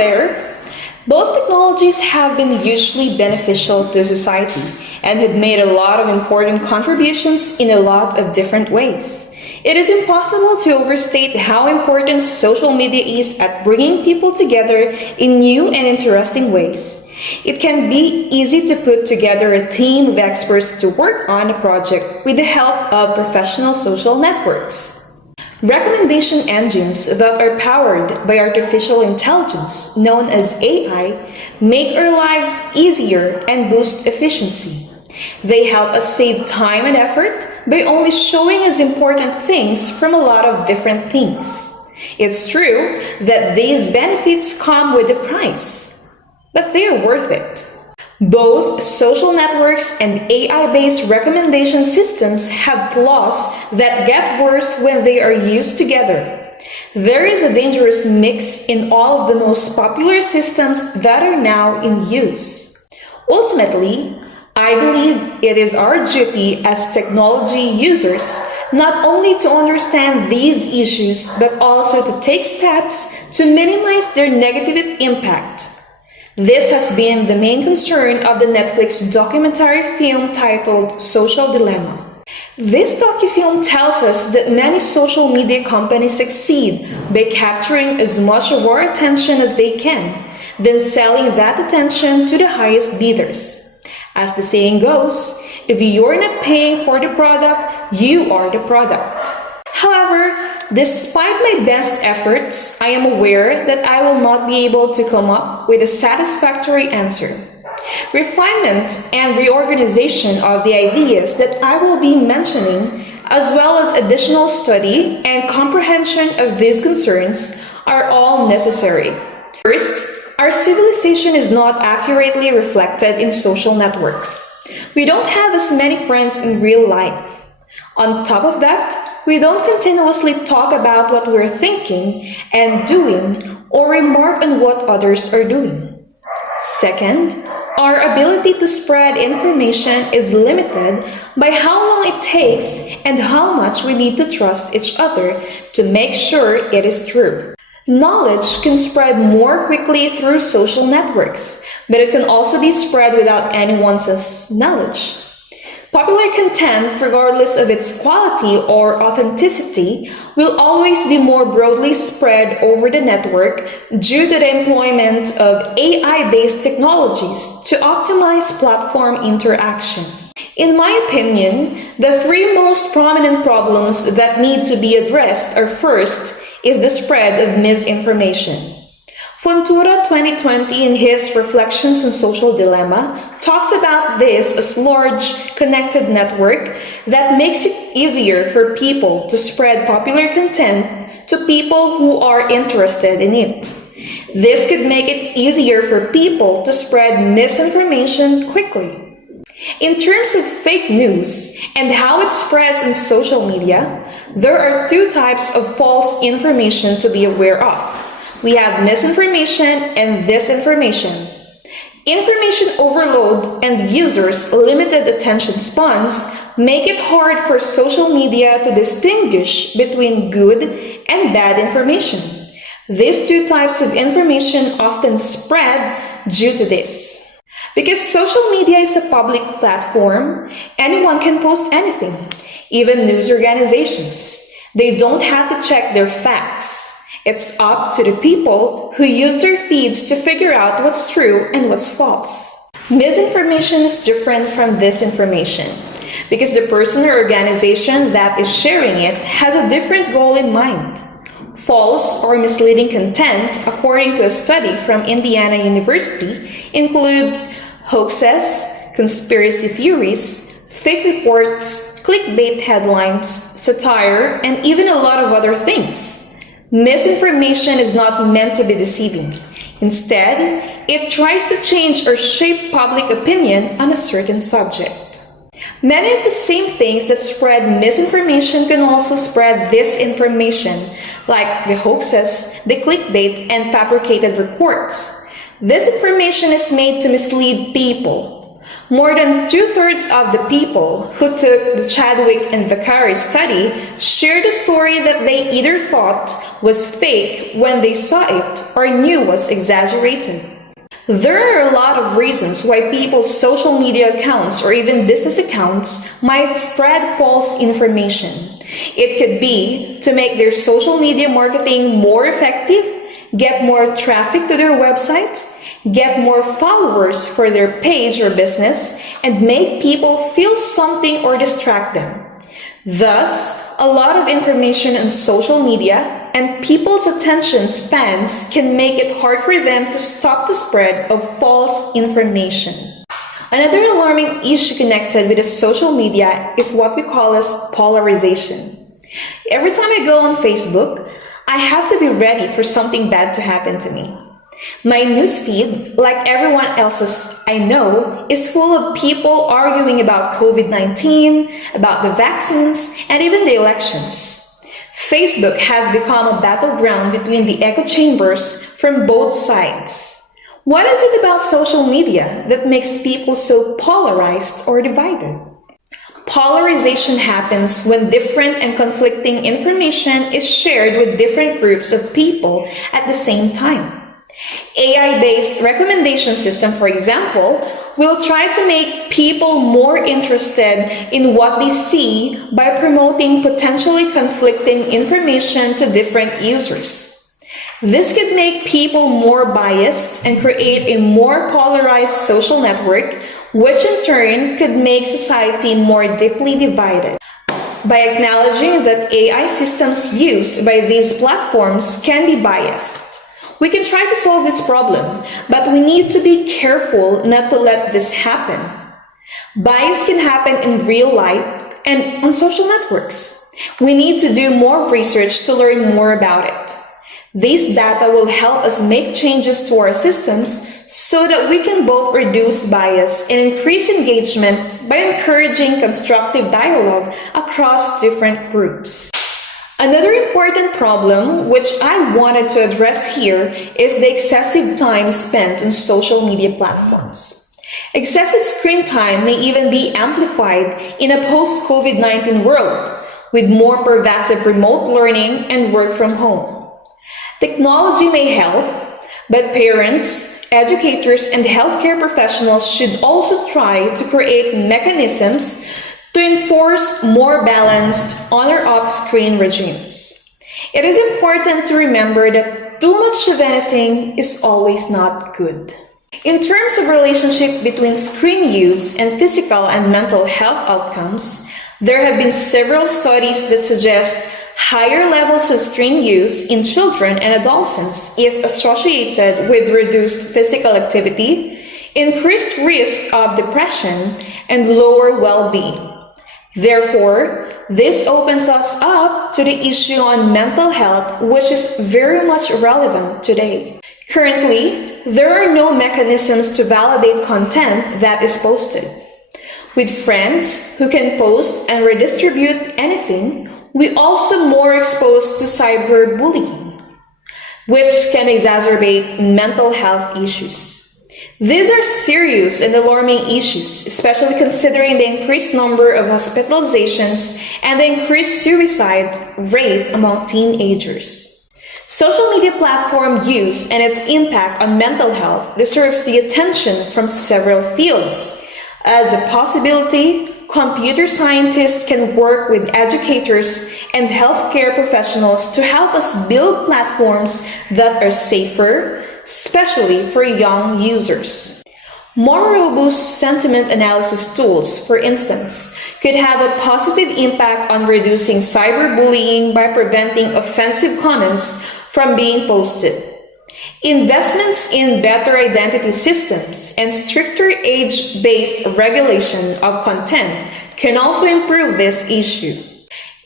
there. Both technologies have been hugely beneficial to society and have made a lot of important contributions in a lot of different ways. It is impossible to overstate how important social media is at bringing people together in new and interesting ways. It can be easy to put together a team of experts to work on a project with the help of professional social networks. Recommendation engines that are powered by artificial intelligence, known as AI, make our lives easier and boost efficiency. They help us save time and effort by only showing us important things from a lot of different things. It's true that these benefits come with a price, but they are worth it. Both social networks and AI-based recommendation systems have flaws that get worse when they are used together. There is a dangerous mix in all of the most popular systems that are now in use. Ultimately, I believe it is our duty as technology users not only to understand these issues but also to take steps to minimize their negative impact. This has been the main concern of the Netflix documentary film titled Social Dilemma. This docufilm tells us that many social media companies succeed by capturing as much of our attention as they can, then selling that attention to the highest bidders. As the saying goes, if you're not paying for the product, you are the product. However, despite my best efforts, I am aware that I will not be able to come up with a satisfactory answer. Refinement and reorganization of the ideas that I will be mentioning, as well as additional study and comprehension of these concerns, are all necessary. First, our civilization is not accurately reflected in social networks. We don't have as many friends in real life. On top of that, we don't continuously talk about what we're thinking and doing or remark on what others are doing. Second, our ability to spread information is limited by how long it takes and how much we need to trust each other to make sure it is true. Knowledge can spread more quickly through social networks, but it can also be spread without anyone's knowledge. Popular content, regardless of its quality or authenticity, will always be more broadly spread over the network due to the employment of AI-based technologies to optimize platform interaction. In my opinion, the three most prominent problems that need to be addressed are: first, is the spread of misinformation. Fontura 2020 in his Reflections on Social Dilemma talked about this as large connected network that makes it easier for people to spread popular content to people who are interested in it. This could make it easier for people to spread misinformation quickly. In terms of fake news and how it spreads on social media, there are two types of false information to be aware of. We have misinformation and disinformation. Information overload and users' limited attention spans make it hard for social media to distinguish between good and bad information. These two types of information often spread due to this. Because social media is a public platform, anyone can post anything, even news organizations. They don't have to check their facts. It's up to the people who use their feeds to figure out what's true and what's false. Misinformation is different from disinformation because the person or organization that is sharing it has a different goal in mind. False or misleading content, according to a study from Indiana University, includes hoaxes, conspiracy theories, fake reports, clickbait headlines, satire, and even a lot of other things. Misinformation is not meant to be deceiving. Instead, it tries to change or shape public opinion on a certain subject. Many of the same things that spread misinformation can also spread disinformation, like the hoaxes, the clickbait, and fabricated reports. This information is made to mislead people. More than two-thirds of the people who took the Chadwick and Vicari study shared a story that they either thought was fake when they saw it or knew was exaggerated. There are a lot of reasons why people's social media accounts or even business accounts might spread false information. It could be to make their social media marketing more effective, get more traffic to their website, get more followers for their page or business, and make people feel something or distract them. Thus, a lot of information on social media and people's attention spans can make it hard for them to stop the spread of false information. Another alarming issue connected with the social media is what we call as polarization. Every time I go on Facebook, I have to be ready for something bad to happen to me. My newsfeed, like everyone else's I know, is full of people arguing about COVID-19, about the vaccines, and even the elections. Facebook has become a battleground between the echo chambers from both sides. What is it about social media that makes people so polarized or divided? Polarization happens when different and conflicting information is shared with different groups of people at the same time. AI-based recommendation system, for example, will try to make people more interested in what they see by promoting potentially conflicting information to different users. This could make people more biased and create a more polarized social network, which in turn could make society more deeply divided. By acknowledging that AI systems used by these platforms can be biased, we can try to solve this problem, but we need to be careful not to let this happen. Bias can happen in real life and on social networks. We need to do more research to learn more about it. This data will help us make changes to our systems so that we can both reduce bias and increase engagement by encouraging constructive dialogue across different groups. Another important problem, which I wanted to address here, is the excessive time spent on social media platforms. Excessive screen time may even be amplified in a post-COVID-19 world, with more pervasive remote learning and work from home. Technology may help, but parents, educators, and healthcare professionals should also try to create mechanisms to enforce more balanced on or off-screen regimes. It is important to remember that too much of anything is always not good. In terms of relationship between screen use and physical and mental health outcomes, there have been several studies that suggest higher levels of screen use in children and adolescents is associated with reduced physical activity, increased risk of depression, and lower well-being. Therefore, this opens us up to the issue on mental health, which is very much relevant today. Currently, there are no mechanisms to validate content that is posted. With friends who can post and redistribute anything, we also more exposed to cyberbullying, which can exacerbate mental health issues. These are serious and alarming issues, especially considering the increased number of hospitalizations and the increased suicide rate among teenagers. Social media platform use and its impact on mental health deserves the attention from several fields. As a possibility, computer scientists can work with educators and healthcare professionals to help us build platforms that are safer, especially for young users. More robust sentiment analysis tools, for instance, could have a positive impact on reducing cyberbullying by preventing offensive comments from being posted. Investments in better identity systems and stricter age-based regulation of content can also improve this issue.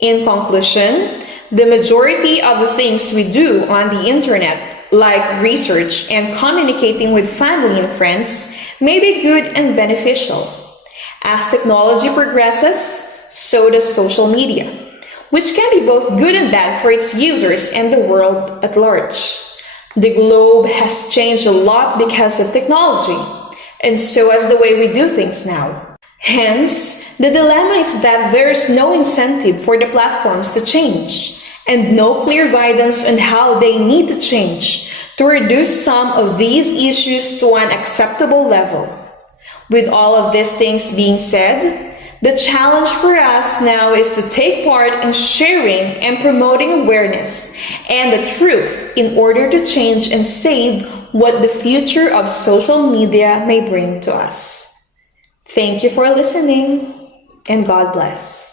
In conclusion, the majority of the things we do on the internet, like research and communicating with family and friends, may be good and beneficial. As technology progresses, so does social media, which can be both good and bad for its users and the world at large. The globe has changed a lot because of technology. and so has the way we do things now. Hence, the dilemma is that there is no incentive for the platforms to change, and no clear guidance on how they need to change to reduce some of these issues to an acceptable level. With all of these things being said, the challenge for us now is to take part in sharing and promoting awareness and the truth in order to change and save what the future of social media may bring to us. Thank you for listening, and God bless.